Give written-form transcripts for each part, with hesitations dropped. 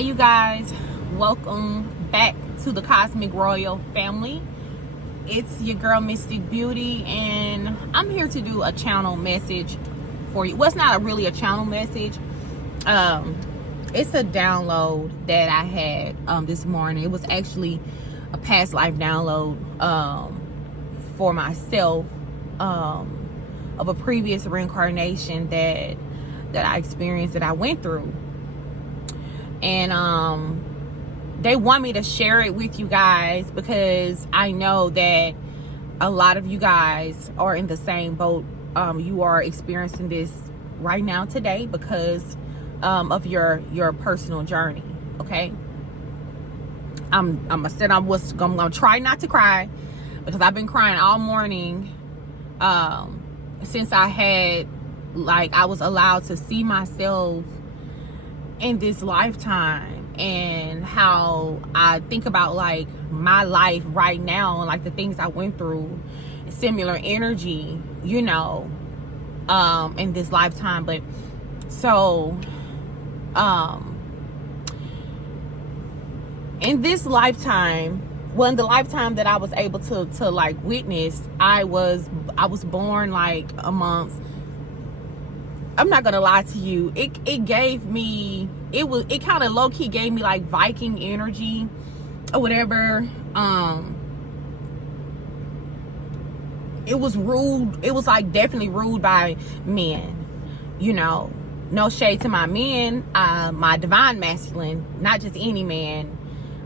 Hey you guys, welcome back to the Cosmic Royal family. It's your girl Mystic Beauty, and I'm here to do a channel message for you. Well, it's not really a channel message. It's a download that I had this morning. It was actually a past life download for myself of a previous reincarnation that I experienced, that I went through. And they want me to share it with you guys because I know that a lot of you guys are in the same boat. You are experiencing this right now today because of your personal journey. Okay, I'm gonna try not to cry because I've been crying all morning since I was allowed to see myself in this lifetime, and how I think about like my life right now and like the things I went through, similar energy, you know, in this lifetime. But so in this lifetime, well, in the lifetime that I was able to like witness, I was born like amongst, I'm not gonna lie to you, it gave me, it kind of low-key gave me like Viking energy or whatever. It was ruled, it was like definitely ruled by men, you know. No shade to my men, my divine masculine, not just any man,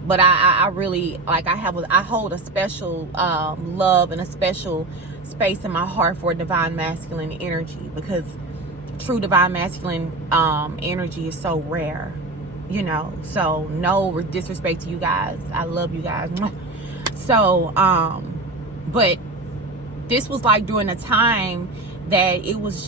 but I really like, I hold a special love and a special space in my heart for divine masculine energy, because true divine masculine energy is so rare, you know. So no disrespect to you guys, I love you guys. So but this was like during a time that it was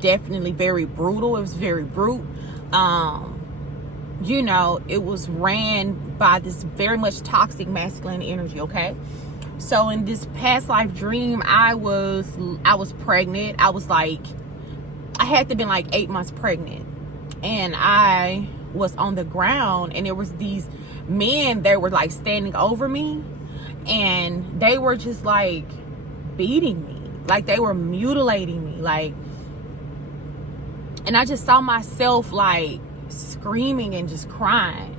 definitely very brutal. It was very brute. You know, it was ran by this very much toxic masculine energy. Okay, so in this past life dream, I was pregnant. I was like, I had to have been like 8 months pregnant, and I was on the ground, and there was these men that were like standing over me, and they were just like beating me, like they were mutilating me, like, and I just saw myself like screaming and just crying.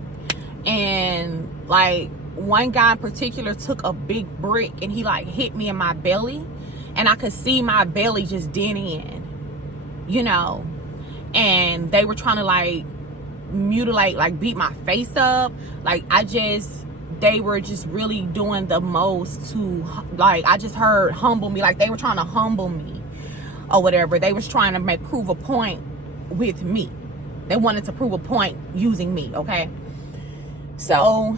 And like one guy in particular took a big brick and he like hit me in my belly, and I could see my belly just dent in, you know. And they were trying to like mutilate, like beat my face up, like they were just really doing the most to, like, I just heard humble me, like they were trying to humble me or whatever. They was trying to prove a point with me. They wanted to prove a point using me. Okay, so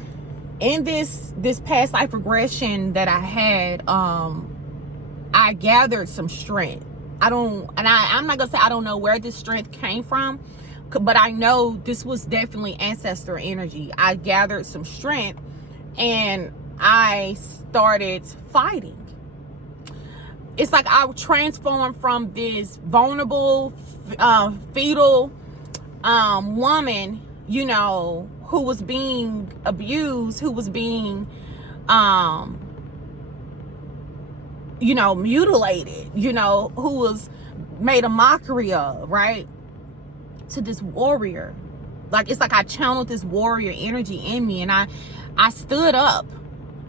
in this past life regression that I had, I gathered some strength. I'm not gonna say I don't know where this strength came from, but I know this was definitely ancestor energy. I gathered some strength and I started fighting. It's like I transformed from this vulnerable, fetal woman, you know, who was being abused, who was being you know, mutilated, you know, who was made a mockery of, right, to this warrior. Like, it's like I channeled this warrior energy in me, and I stood up,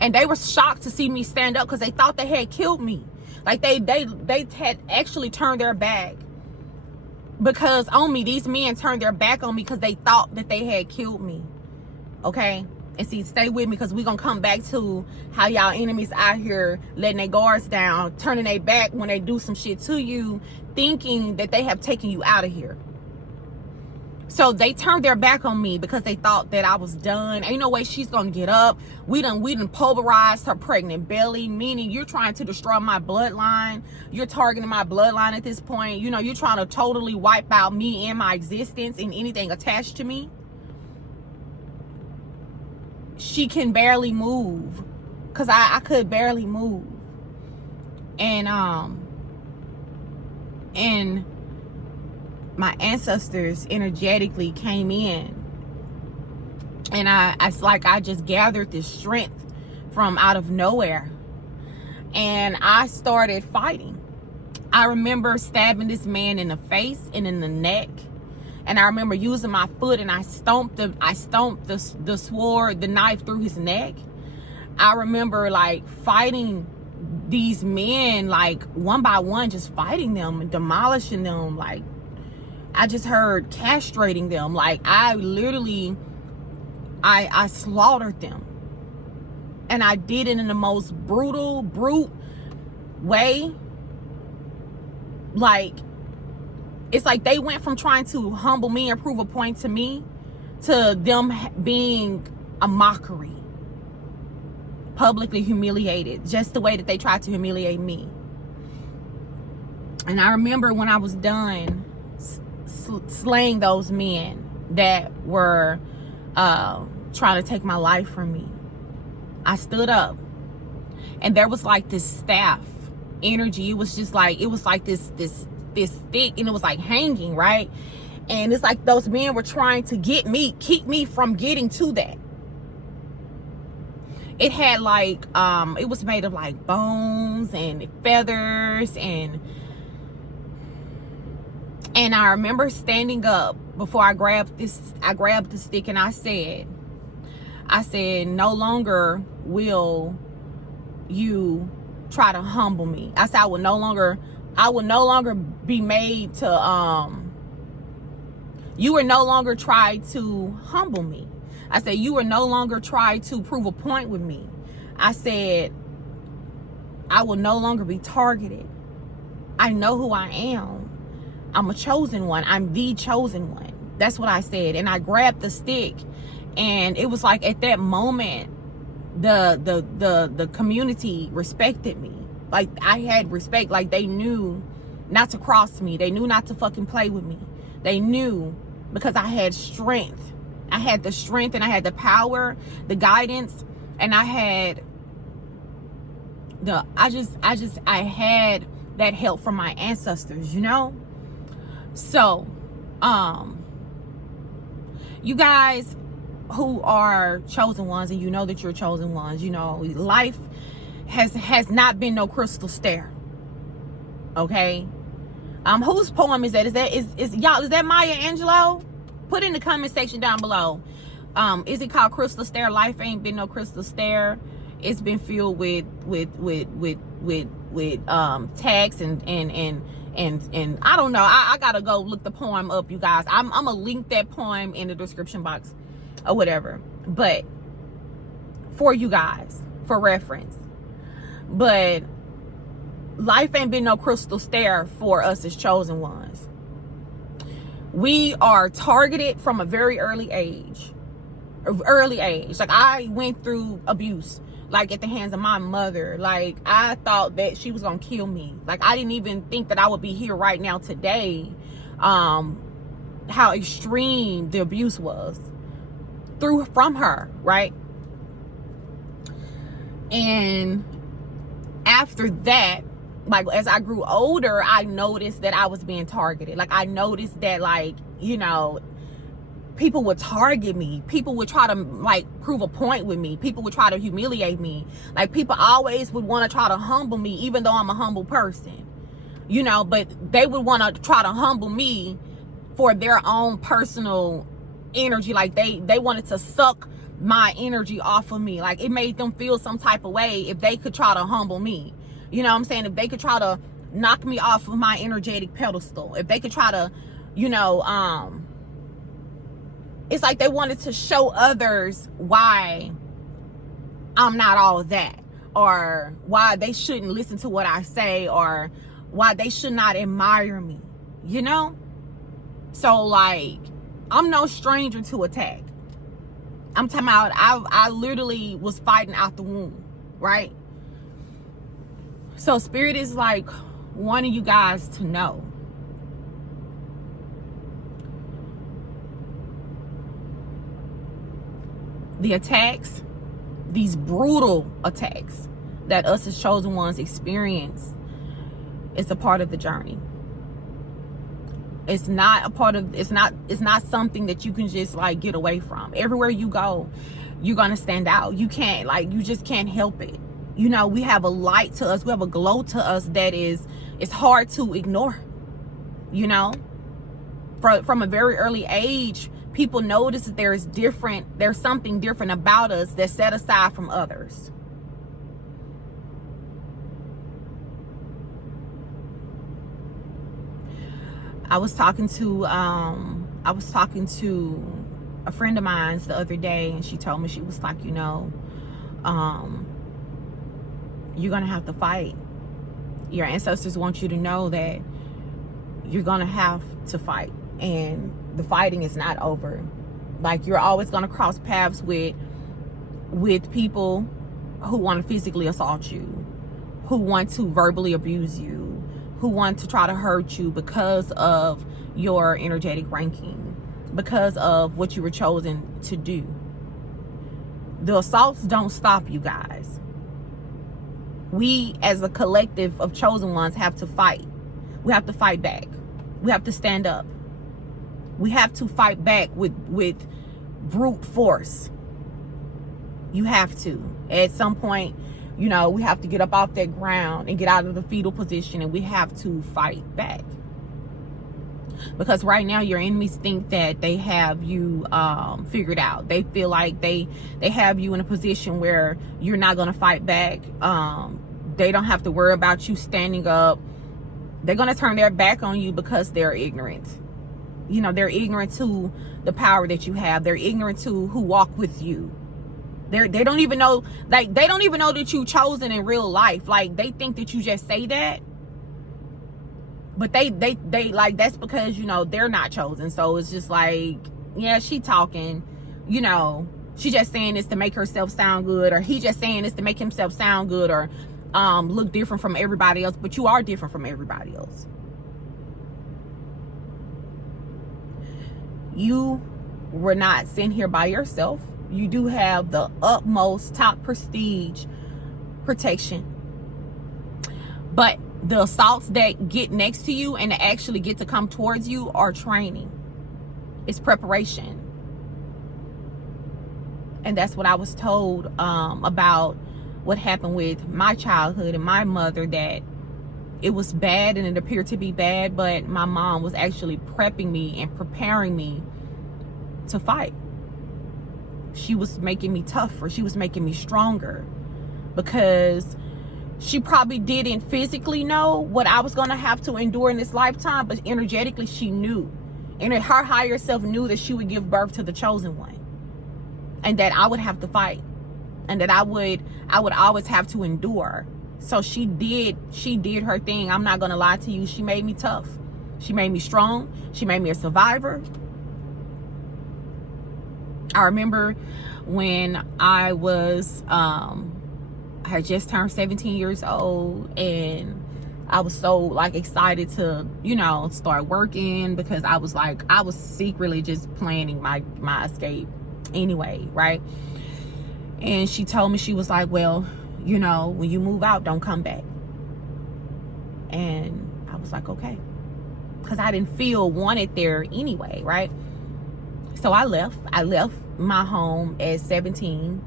and they were shocked to see me stand up because they thought they had killed me. Like they had actually turned their back because on me. These men turned their back on me because they thought that they had killed me. Okay, and see, stay with me because we're gonna come back to how y'all enemies out here letting their guards down, turning their back when they do some shit to you, thinking that they have taken you out of here. So they turned their back on me because they thought that I was done. Ain't no way she's gonna get up. We done pulverized her pregnant belly, meaning you're trying to destroy my bloodline. You're targeting my bloodline at this point. You know, you're trying to totally wipe out me and my existence and anything attached to me. She can barely move because I could barely move. And my ancestors energetically came in And it's like I just gathered this strength from out of nowhere, and I started fighting. I remember stabbing this man in the face and in the neck, and I remember using my foot and I stomped the knife through his neck. I remember like fighting these men, like one by one, just fighting them and demolishing them. Like I just heard castrating them. Like I literally, I slaughtered them, and I did it in the most brute way. Like it's like they went from trying to humble me and prove a point to me to them being a mockery, publicly humiliated, just the way that they tried to humiliate me. And I remember when I was done slaying those men that were trying to take my life from me, I stood up, and there was like this staff energy. It was just like, it was like this stick, and it was like hanging, right? And it's like those men were trying to keep me from getting to that. It had like it was made of like bones and feathers, and I remember standing up before I grabbed the stick, and I said, no longer will you try to humble me. I said, I will no longer be made to you will no longer try to humble me. I said, you will no longer try to prove a point with me. I said, I will no longer be targeted. I know who I am. I'm a chosen one. I'm the chosen one. That's what I said. And I grabbed the stick, and it was like at that moment the community respected me. Like I had respect. Like they knew not to cross me. They knew not to fucking play with me. They knew, because I had strength. I had the strength, and I had the power, the guidance, and I had I had that help from my ancestors, you know? So, you guys who are chosen ones, and you know that you're chosen ones, you know, life has not been no crystal stair. Okay? Whose poem is that? Is that Maya Angelou? Put in the comment section down below. Is it called Crystal Stair? Life ain't been no crystal stair. It's been filled with text and I don't know. I gotta go look the poem up, you guys. I'm gonna link that poem in the description box or whatever. But for you guys, for reference. But life ain't been no crystal stair for us as chosen ones. We are targeted from a very early age. Like I went through abuse, like at the hands of my mother. Like I thought that she was gonna kill me. Like I didn't even think that I would be here right now today. How extreme the abuse was from her, right? And after that, like as I grew older, I noticed that I was being targeted. Like I noticed that, like, you know, people would target me. People would try to like prove a point with me. People would try to humiliate me. Like people always would want to try to humble me, even though I'm a humble person, you know, but they would want to try to humble me for their own personal energy. Like they wanted to suck my energy off of me. Like it made them feel some type of way if they could try to humble me. You know what I'm saying? If they could try to knock me off of my energetic pedestal, if they could try to, you know, it's like they wanted to show others why I'm not all of that, or why they shouldn't listen to what I say, or why they should not admire me, you know? So like, I'm no stranger to attack. I'm talking about, I literally was fighting out the womb, right? So Spirit is like wanting you guys to know the attacks, these brutal attacks that us as chosen ones experience, is a part of the journey. It's not a part of, it's not something that you can just like get away from. Everywhere you go, you're gonna stand out. You can't, like, you just can't help it. You know, we have a light to us, we have a glow to us that it's hard to ignore. You know, from a very early age, people notice that there's something different about us that's set aside from others. I was talking to a friend of mine the other day, and she told me, she was like, you know, you're gonna have to fight. Your ancestors want you to know that you're gonna have to fight, and the fighting is not over. Like, you're always gonna cross paths with people who want to physically assault you, who want to verbally abuse you, who want to try to hurt you because of your energetic ranking, because of what you were chosen to do. The assaults don't stop, you guys. We, as a collective of chosen ones, have to fight. We have to fight back. We have to stand up. We have to fight back with brute force. You have to. At some point, you know, we have to get up off that ground and get out of the fetal position, and we have to fight back. Because right now, your enemies think that they have you figured out. They feel like they have you in a position where you're not going to fight back. They don't have to worry about you standing up. They're going to turn their back on you because they're ignorant. You know, they're ignorant to the power that you have. They're ignorant to who walk with you. They don't even know, like, they don't even know that you chosen in real life. Like, they think that you just say that. But they like, that's because, you know, they're not chosen. So it's just like, yeah, she talking, you know, she just saying this to make herself sound good, or he just saying this to make himself sound good, or look different from everybody else. But you are different from everybody else. You were not sent here by yourself. You do have the utmost top prestige protection. But the assaults that get next to you and that actually get to come towards you are training. It's preparation. And that's what I was told about what happened with my childhood and my mother, that it was bad and it appeared to be bad, but my mom was actually prepping me and preparing me to fight. She was making me tougher. She was making me stronger, because she probably didn't physically know what I was going to have to endure in this lifetime, but energetically she knew. And her higher self knew that she would give birth to the chosen one, and that I would have to fight, and that I would always have to endure. So she did her thing. I'm not going to lie to you. She made me tough. She made me strong. She made me a survivor. I remember when I was, I had just turned 17 years old, and I was so like excited to, you know, start working, because I was secretly just planning my escape anyway, right? And she told me, she was like, well, you know, when you move out, don't come back. And I was like, okay, because I didn't feel wanted there anyway, right? So I left my home at 17,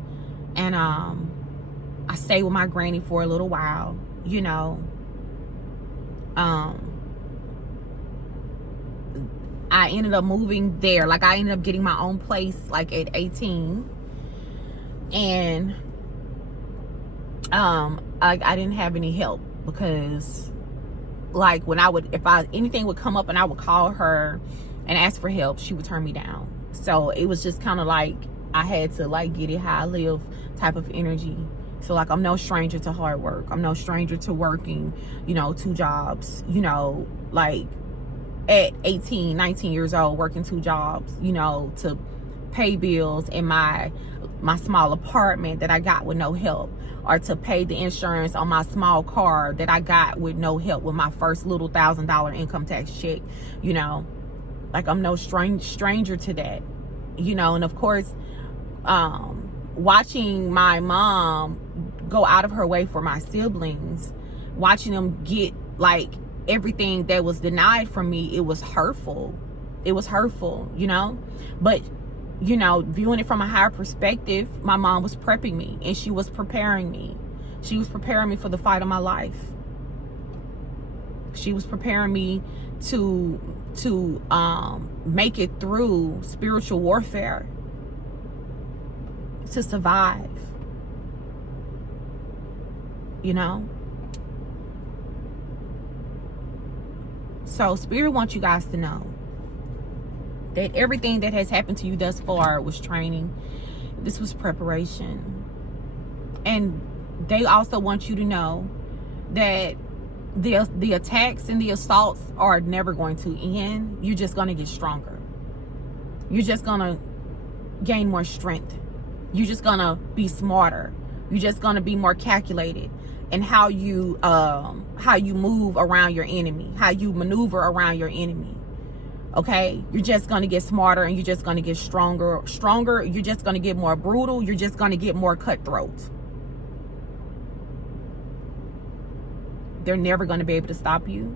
and I stayed with my granny for a little while, you know. I ended up moving there. Like, I ended up getting my own place like at 18, and I didn't have any help, because like when anything would come up and I would call her and ask for help, she would turn me down. So it was just kind of like I had to like get it how I live type of energy. So like, I'm no stranger to hard work. I'm no stranger to working, you know, 2 jobs, you know, like at 18, 19 years old, working 2 jobs, you know, to pay bills in my small apartment that I got with no help, or to pay the insurance on my small car that I got with no help, with my first little $1,000 income tax check, you know. Like, I'm no stranger to that, you know. And of course, watching my mom go out of her way for my siblings, watching them get like everything that was denied from me, it was hurtful. It was hurtful, you know. But, you know, viewing it from a higher perspective, my mom was prepping me, and she was preparing me. She was preparing me for the fight of my life. She was preparing me to make it through spiritual warfare, to survive, you know. So Spirit wants you guys to know that everything that has happened to you thus far was training. This was preparation. And they also want you to know that the attacks and the assaults are never going to end. You're just going to get stronger. You're just going to gain more strength. You're just going to be smarter. You're just going to be more calculated in how you move around your enemy, how you maneuver around your enemy. Okay, you're just going to get smarter, and you're just going to get stronger. You're just going to get more brutal. You're just going to get more cutthroat. They're never going to be able to stop you.